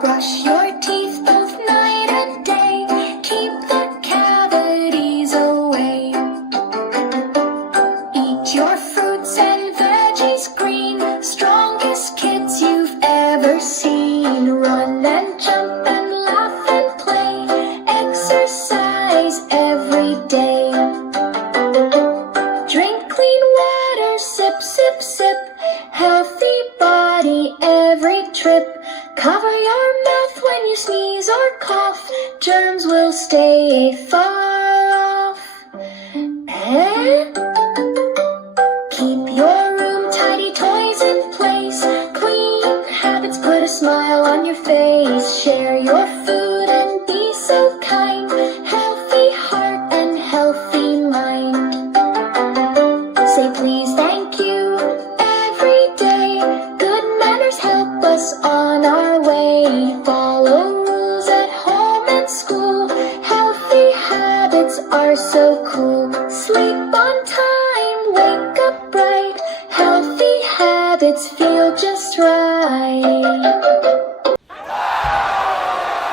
Brush your teeth both night and day. Keep the cavities away. Eat your fruits and veggies green. Strongest kids you've ever seen. Run and jump and laugh and play. Exercise every day. Drink clean water, sip, sip, sip. Healthy body every trip. Cover your mouth when you sneeze or cough. Germs will stay far off. Keep your room tidy, toys in place. Clean habits put a smile on your face. Share your food and be so kind. Healthy heart and healthy mind. Say please, thank you every day. Good manners help us on our way. Follow rules at home and school. Healthy habits are so cool. Sleep on time, wake up bright. Healthy habits feel just right.